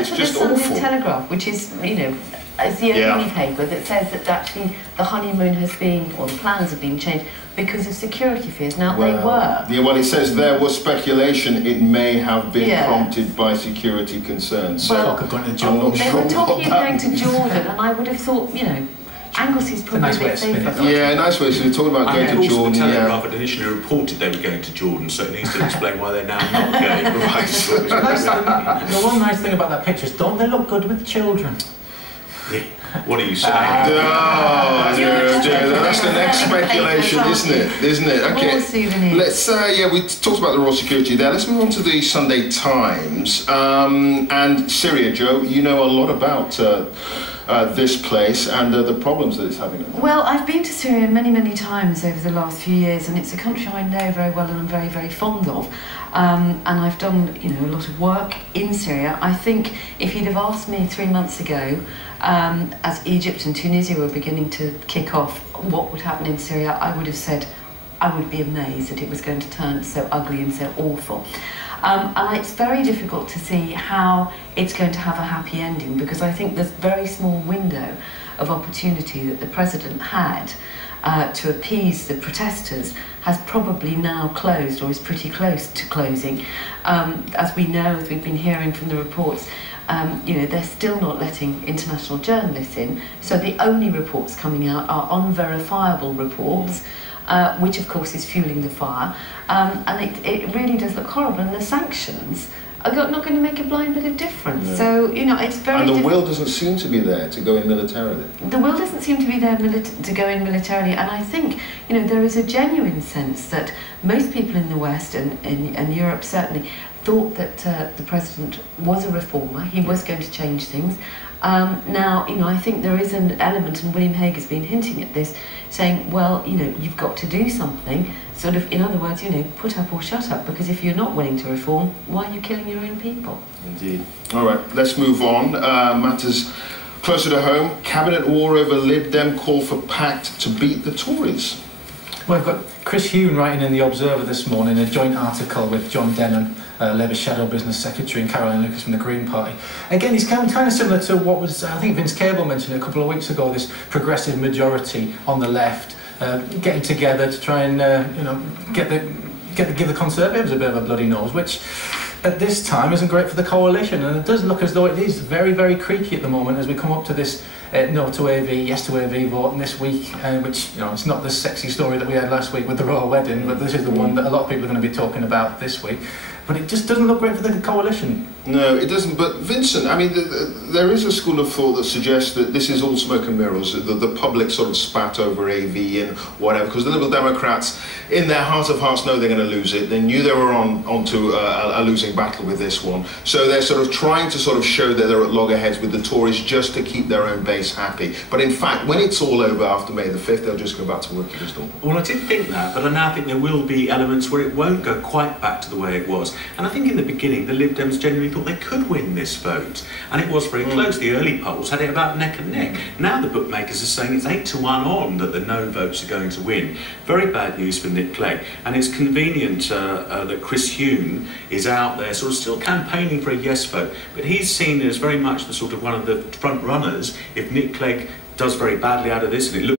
Except for the Sunday Telegraph, which is, you know, is the only paper that says that actually the honeymoon has been, or the plans have been changed because of security fears. Now, they were. Yeah, well, it says there was speculation it may have been prompted by security concerns. So well, they were talking of going to Jordan, and I would have thought, you know, Anglesy's probably a bit safer. Yeah, nice way. So they're talking about going to Jordan. The Telegraph had initially reported they were going to Jordan, so it needs to explain why they're now not going. The one nice thing about that picture is, don't they look good with children? What are you saying? That's the next speculation, isn't it? Okay. Let's we talked about the Royal Security there. Let's move on to the Sunday Times and Syria. Joe, you know a lot about this place and the problems that it's having. Well, I've been to Syria many, many times over the last few years, and it's a country I know very well and I'm very, very fond of. And I've done, you know, a lot of work in Syria. I think if you'd have asked me 3 months ago, as Egypt and Tunisia were beginning to kick off, what would happen in Syria, I would have said I would be amazed that it was going to turn so ugly and so awful. And it's very difficult to see how it's going to have a happy ending, because I think this very small window of opportunity that the president had to appease the protesters has probably now closed, or is pretty close to closing. As we know, as we've been hearing from the reports, you know, they're still not letting international journalists in, so the only reports coming out are unverifiable reports, which of course is fueling the fire, and it really does look horrible, and the sanctions are not going to make a blind bit of difference. No. So, you know, it's very... And the will doesn't seem to be there to go in militarily. The will doesn't seem to be there to go in militarily, and I think, you know, there is a genuine sense that most people in the West, and Europe certainly, thought that the president was a reformer, he was going to change things. Now, you know, I think there is an element, and William Hague has been hinting at this, saying, well, you know, you've got to do something, sort of, in other words, you know, put up or shut up, because if you're not willing to reform, why are you killing your own people? Indeed. All right, let's move on. Matters closer to home. Cabinet war over Lib Dem call for pact to beat the Tories. Well, I've got Chris Huhne writing in The Observer this morning a joint article with John Denham, Labour Shadow Business Secretary, and Caroline Lucas from the Green Party. Again, he's kind of similar to what was, I think Vince Cable mentioned it a couple of weeks ago, this progressive majority on the left getting together to try and you know, give the Conservatives a bit of a bloody nose, which at this time isn't great for the coalition, and it does look as though it is very, very creaky at the moment as we come up to this no to AV, yes to AV vote this week, which, you know, it's not the sexy story that we had last week with the royal wedding, but this is the one that a lot of people are going to be talking about this week. But it just doesn't look great for the coalition. No, it doesn't. But Vincent, I mean, there is a school of thought that suggests that this is all smoke and mirrors, that the public sort of spat over AV and whatever, because the Liberal Democrats, in their heart of hearts, know they're going to lose it. They knew they were onto a losing battle with this one. So they're sort of trying to sort of show that they're at loggerheads with the Tories just to keep their own base happy. But in fact, when it's all over after May the 5th, they'll just go back to work against all. Well, I did think that, but I now think there will be elements where it won't go quite back to the way it was. And I think in the beginning, the Lib Dems genuinely thought they could win this vote. And it was very close. The early polls had it about neck and neck. Now the bookmakers are saying it's 8-1 on that the no votes are going to win. Very bad news for Nick Clegg. And it's convenient that Chris Huhne is out there sort of still campaigning for a yes vote. But he's seen as very much the sort of one of the front runners if Nick Clegg does very badly out of this, and it looks